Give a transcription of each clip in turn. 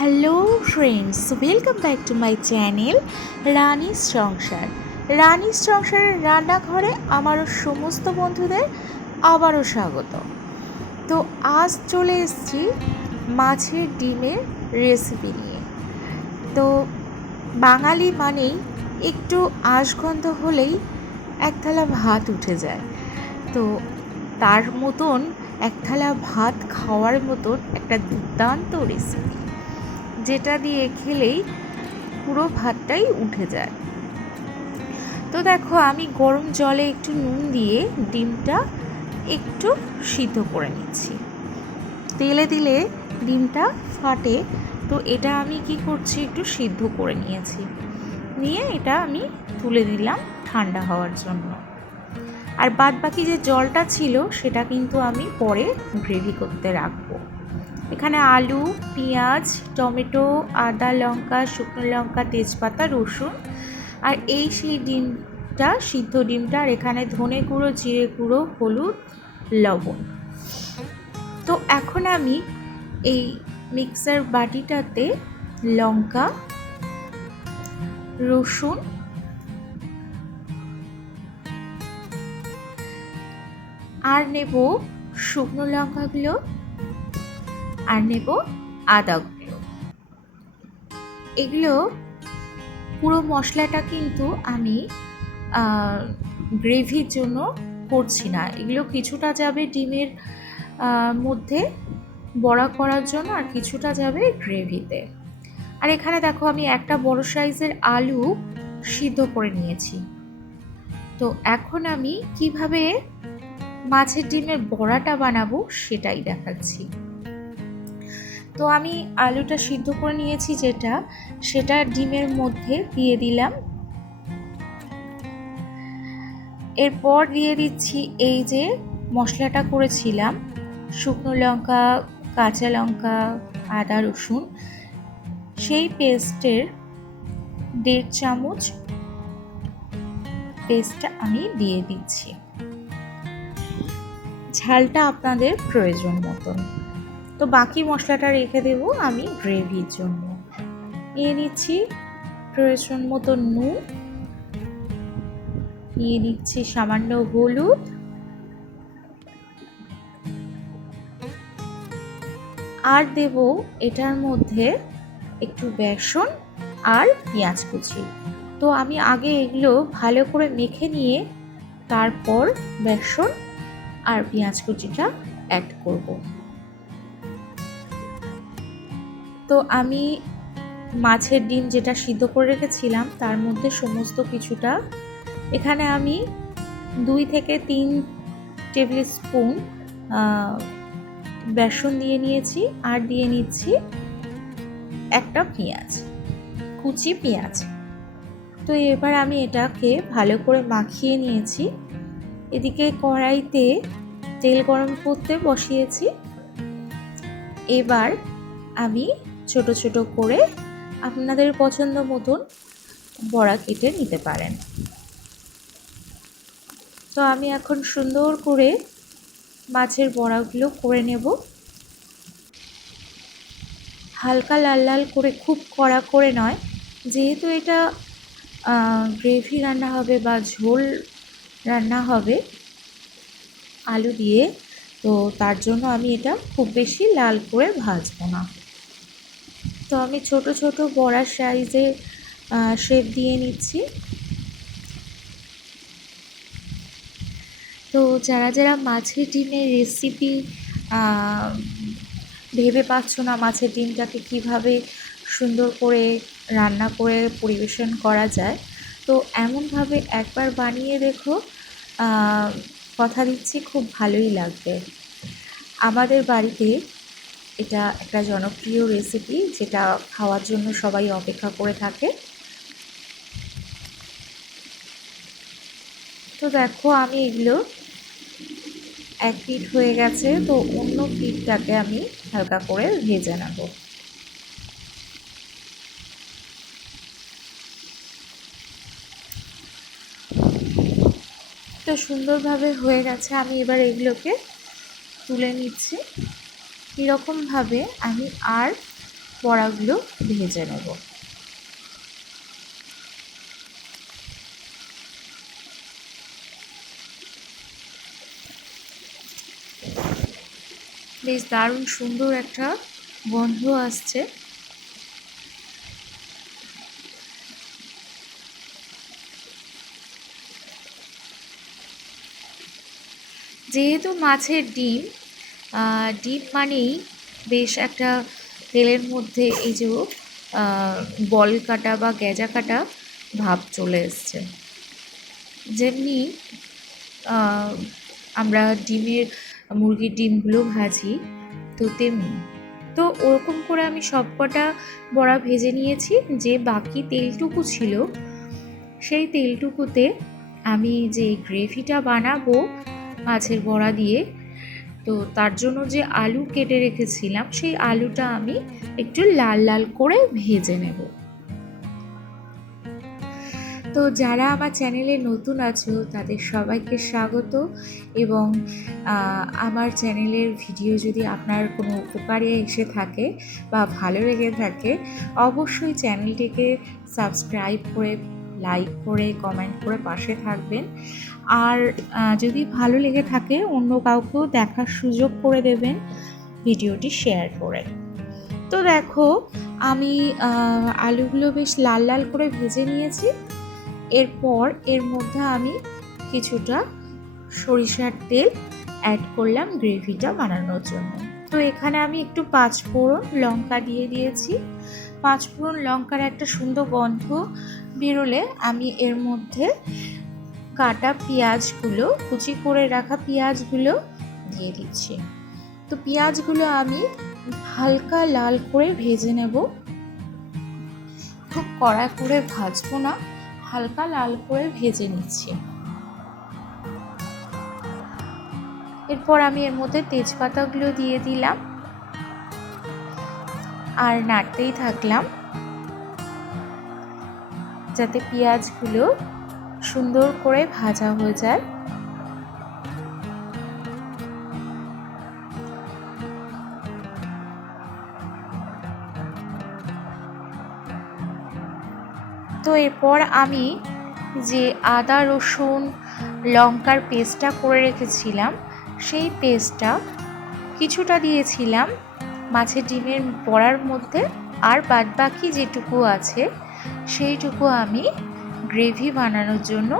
Hello friends welcome back to my channel রানীর সংসার রানীর সংসারের রান্নাঘরে আমারও সমস্ত বন্ধুদের আবারও স্বাগত। তো আজ চলে এসেছি মাছের ডিমের রেসিপি নিয়ে। তো বাঙালি মানেই একটু আঁশগন্ধ হলেই এক থালা ভাত উঠে যায়। তো তার মতন এক থালা ভাত খাওয়ার মতন একটা দুর্দান্ত রেসিপি যেটা দিয়ে খেলেই পুরো ভাতটাই উঠে যায়। তো দেখো, আমি গরম জলে একটু নুন দিয়ে ডিমটা একটু সিদ্ধ করে নিচ্ছি। তেলে দিলে ডিমটা ফাটে, তো এটা আমি কি করছি, একটু সিদ্ধ করে নিয়েছি। নিয়ে এটা আমি তুলে দিলাম ঠান্ডা হওয়ার জন্য। আর বাদ বাকি যে জলটা ছিল, সেটা কিন্তু আমি পরে গ্রেভি করতে রাখব। এখানে আলু, পেঁয়াজ, টমেটো, আদা লঙ্কা, শুকনো লঙ্কা, তেজপাতা, রসুন। আর এই সেই ডিমটা, সিদ্ধ ডিমটা, আর এখানে ধনে গুঁড়ো, জিরে গুঁড়ো, হলুদ, লবণ। তো এখন আমি এই মিক্সার বাটিটাতে লঙ্কা, রসুন, আর নেব শুকনো লঙ্কাগুলো। আর নেব আদাগুলো এগুলো পুরো মশলাটা কিন্তু আমি গ্রেভির জন্য করছি না। এগুলো কিছুটা যাবে ডিমের মধ্যে বড়া করার জন্য আর কিছুটা যাবে গ্রেভিতে। আর এখানে দেখো আমি একটা বড় সাইজের আলু সিদ্ধ করে নিয়েছি। তো এখন আমি কীভাবে মাছের ডিমের বড়াটা বানাবো সেটাই দেখাচ্ছি। তো আমি আলুটা সিদ্ধ করে নিয়েছি যেটা, সেটা ডিমের মধ্যে দিয়ে দিলাম। এরপর দিয়ে দিচ্ছি এই যে মশলাটা করেছিলাম, শুকনো লঙ্কা, কাঁচা লঙ্কা, আদা, রসুন। সেই পেস্টের দেড় চামচ পেস্টটা আমি দিয়ে দিচ্ছি। ঝালটা আপনাদের প্রয়োজন মতন। তো বাকি মশলাটা রেখে দেব আমি গ্রেভির জন্য। নিয়ে নিচ্ছি প্রয়োজন মতো নুন, নিয়ে নিচ্ছি সামান্য হলুদ, আর দেব এটার মধ্যে একটু বেসন আর পেঁয়াজ কুচি। তো আমি আগে এগুলো ভালো করে মেখে নিয়ে তারপর বেসন আর পেঁয়াজ কুচিটা অ্যাড করব। তো আমি মাছের ডিম যেটা সিদ্ধ করে রেখেছিলাম, তার মধ্যে সমস্ত কিছুটা এখানে আমি দুই থেকে তিন টেবিল স্পুন বেসন দিয়ে নিয়েছি আর দিয়ে নিচ্ছি একটা পেঁয়াজ, কুচি পেঁয়াজ। তো এবার আমি এটাকে ভালো করে মাখিয়ে নিয়েছি। এদিকে কড়াইতে তেল গরম করতে বসিয়েছি। এবার আমি ছোট ছোট করে আপনাদের পছন্দ মতন বড়া কেটে নিতে পারেন। তো আমি এখন সুন্দর করে মাছের বড়াগুলো করে নেব। হালকা লাল লাল করে, খুব কড়া করে নয়, যেহেতু এটা গ্রেভি রান্না হবে বা ঝোল রান্না হবে আলু দিয়ে, তো তার জন্য আমি এটা খুব বেশি লাল করে ভাজবো না। তো আমি ছোট ছোট বড়ার সাইজে শেপ দিয়ে নিচ্ছি। তো যারা যারা মাছের ডিমের রেসিপি ভেবে পাচ্ছ না মাছের ডিমটাকে কীভাবে সুন্দর করে রান্না করে পরিবেশন করা যায়, তো এমনভাবে একবার বানিয়ে দেখো কথা দিচ্ছি, খুব ভালোই লাগবে। আমাদের বাড়িতে এটা একটা জনপ্রিয় রেসিপি যেটা খাওয়ার জন্য সবাই অপেক্ষা করে থাকে। তো দেখো আমি এগুলো এক পিঠ হয়ে গেছে, তো অন্য পিঠটাকে আমি হালকা করে ভেজে নেব। তো সুন্দরভাবে হয়ে গেছে, আমি এবার এগুলোকে তুলে নিচ্ছি। এরকমভাবে আমি আর বড়াগুলো ভেজে নেব? বেশ দারুণ সুন্দর একটা গন্ধ আসছে। যেহেতু মাছের ডিম ডিম মানেই বেশ একটা তেলের মধ্যে এই যে বল কাটা বা গেজা কাটা ভাব চলে এসছে। যেমনি আমরা ডিমের, মুরগির ডিমগুলো ভাজি, তো তেমনি। তো ওরকম করে আমি সবকটা বড়া ভেজে নিয়েছি, যে বাকি তেলটুকু ছিল, সেই তেলটুকুতে আমি যে গ্রেভিটা বানাবো, মাছের বড়া দিয়ে তো তার জন্য যে আলু কেটে রেখেছিলাম, সেই আলুটা আমি একটু লাল লাল করে ভেজে নেব। তো যারা আমার চ্যানেলে নতুন আছো, তাদের সবাইকে স্বাগত এবং আমার চ্যানেলের ভিডিও যদি আপনার কোনো উপকারে এসে থাকে বা ভালো লেগে থাকে, অবশ্যই চ্যানেলটিকে সাবস্ক্রাইব করে, লাইক করে, কমেন্ট করে পাশে থাকবেন। আর যদি ভালো লেগে থাকে, অন্য কাউকেও দেখার সুযোগ করে দেবেন ভিডিওটি শেয়ার করে। তো দেখো, আমি আলুগুলো বেশ লাল লাল করে ভেজে নিয়েছি। এরপর এর মধ্যে আমি কিছুটা সরিষার তেল অ্যাড করলাম গ্রেভিটা বানানোর জন্য। তো এখানে আমি একটু পাঁচ ফোড়ন লঙ্কা দিয়ে দিয়েছি। পাঁচ ফোড়ন লঙ্কার একটা সুন্দর গন্ধ বেরোলে আমি এর মধ্যে কাটা পেঁয়াজগুলো, কুচি করে রাখা পেঁয়াজগুলো দিয়ে দিচ্ছি। তো পেঁয়াজগুলো আমি হালকা লাল করে ভেজে নেব। খুব কড়া করে ভাজবো না, হালকা লাল করে ভেজে নিচ্ছি। এরপর আমি এর মধ্যে তেজপাতাগুলো দিয়ে দিলাম। আর নাড়তেই থাকলাম। যাতে পেঁয়াজগুলো সুন্দর করে ভাজা হয়ে যায়। তো এরপর আমি যে আদা, রসুন, লঙ্কার পেস্টটা করে রেখেছিলাম, সেই পেস্টটা কিছুটা দিয়েছিলাম মাছের ডিমের বড়ার মধ্যে। আর বাদবাকি যেটুকু আছে, সেইটুকু আমি গ্রেভি বানানোর জন্য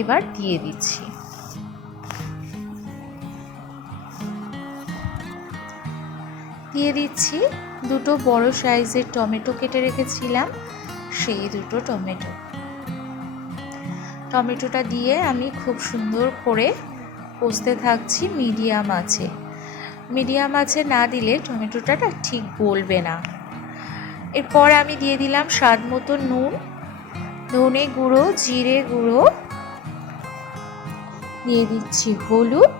এবার দিয়ে দিচ্ছি। দিয়ে দিচ্ছি দুটো বড় সাইজের টমেটো কেটে রেখেছিলাম, সেই দুটো টমেটো। টমেটোটা দিয়ে আমি খুব সুন্দর করে কষতে থাকছি মিডিয়াম আছে মিডিয়াম আছে না দিলে টমেটোটা ঠিক গলবে না। এরপর আমি দিয়ে দিলাম স্বাদ মতো নুন ধনে গুঁড়ো, জিরে গুঁড়ো দিয়ে দিচ্ছি হলুদ।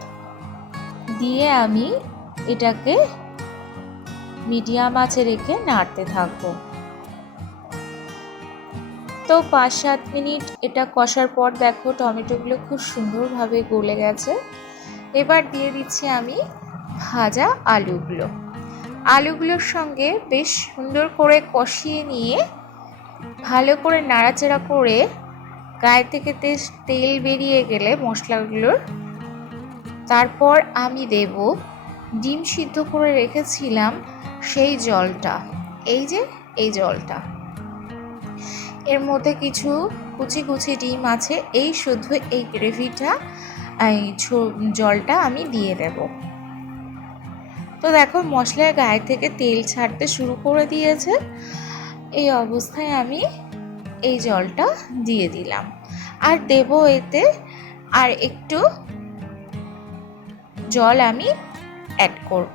দিয়ে আমি এটাকে মিডিয়াম আঁচে রেখে নাড়তে থাকব। তো পাঁচ সাত মিনিট এটা কষার পর দেখো টমেটোগুলো খুব সুন্দরভাবে গলে গেছে। এবার দিয়ে দিচ্ছি আমি ভাজা আলুগুলো। আলুগুলোর সঙ্গে বেশ সুন্দর করে কষিয়ে নিয়ে ভালো করে নাড়াচাড়া করে গায়ে থেকে তেল বেরিয়ে গেলে মশলাগুলোর তারপর আমি দেব ডিম সিদ্ধ করে রেখেছিলাম সেই জলটা। এই যে, এই জলটা। এর মধ্যে কিছু কুচি কুচি ডিম আছে, এই শুধু এই গ্রেভিটা, এই জলটা আমি দিয়ে দেব। তো দেখো মশলার গায়ে থেকে তেল ছাড়তে শুরু করে দিয়েছে। এই অবস্থায় আমি এই জলটা দিয়ে দিলাম। আর দেব এতে আর একটু জল আমি অ্যাড করব।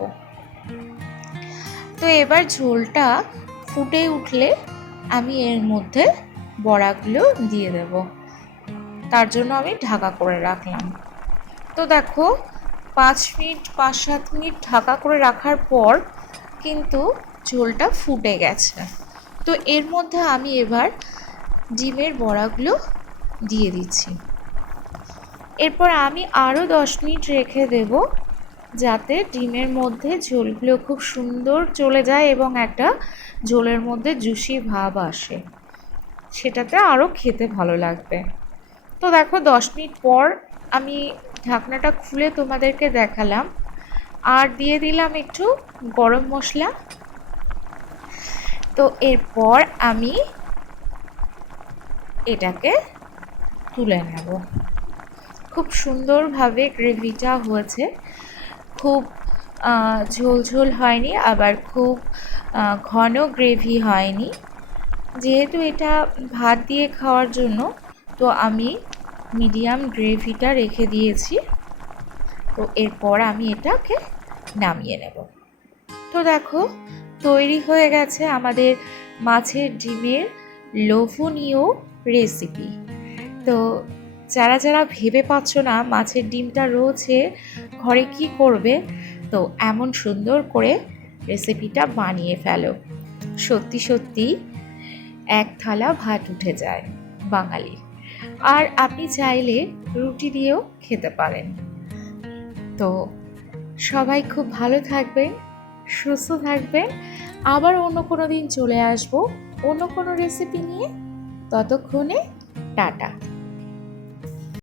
তো এবার ঝোলটা ফুটে উঠলে আমি এর মধ্যে বড়াগুলো দিয়ে দেব। তার জন্য আমি ঢাকা করে রাখলাম। তো দেখো, পাঁচ মিনিট, পাঁচ সাত মিনিট ঢাকা করে রাখার পর কিন্তু ঝোলটা ফুটে গেছে। তো এর মধ্যে আমি এবার ডিমের বড়াগুলো দিয়ে দিচ্ছি। এরপর আমি আরও দশ মিনিট রেখে দেব যাতে ডিমের মধ্যে ঝোলগুলো খুব সুন্দর চলে যায় এবং একটা ঝোলের মধ্যে জুসি ভাব আসে। সেটাতে আরও খেতে ভালো লাগবে। তো দেখো, দশ মিনিট পর আমি ঢাকনাটা খুলে তোমাদেরকে দেখালাম। আর দিয়ে দিলাম একটু গরম মশলা। তো এরপর আমি এটাকে তুলে নেব। খুব সুন্দরভাবে গ্রেভিটা হয়েছে। খুব আহ, ঝোল ঝোল হয়নি আবার খুব ঘন গ্রেভি হয়নি। যেহেতু এটা ভাত দিয়ে খাওয়ার জন্য তো আমি মিডিয়াম গ্রেভিটা রেখে দিয়েছি। তো এরপর আমি এটাকে নামিয়ে নেব। তো দেখো তৈরি হয়ে গেছে আমাদের মাছের ডিমের লোভনীয় রেসিপি তো যারা যারা ভেবে পাচ্ছ না মাছের ডিমটা রয়েছে, ঘরে কি করবে? তো এমন সুন্দর করে রেসিপিটা বানিয়ে ফেলো। সত্যি সত্যি এক থালা ভাত উঠে যায় বাঙালি। আর আপনি চাইলে রুটি দিয়েও খেতে পারেন। তো সবাই খুব ভালো থাকবেন। সুস্থ থাকবেন আবার অন্য কোনো দিন চলে আসব। অন্য কোনো রেসিপি নিয়ে। ততক্ষণে টাটা।